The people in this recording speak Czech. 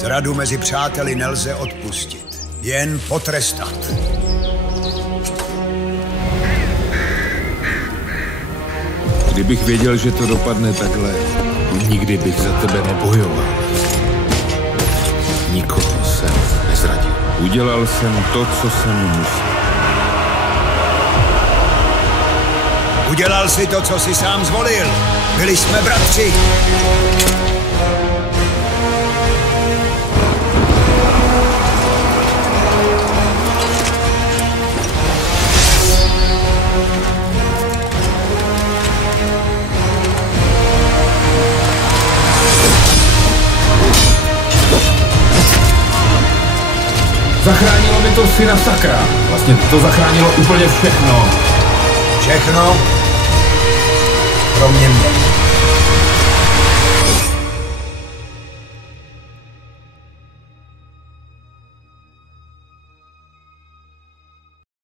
Zradu mezi přáteli nelze odpustit, jen potrestat. Kdybych věděl, že to dopadne takhle, nikdy bych za tebe nebojoval. Nikoho jsem nezradil. Udělal jsem to, co jsem musel. Udělal jsi to, co jsi sám zvolil. Byli jsme bratři. Zachránilo mi to syna sakra. Vlastně to zachránilo úplně všechno. Všechno? Kromě mě.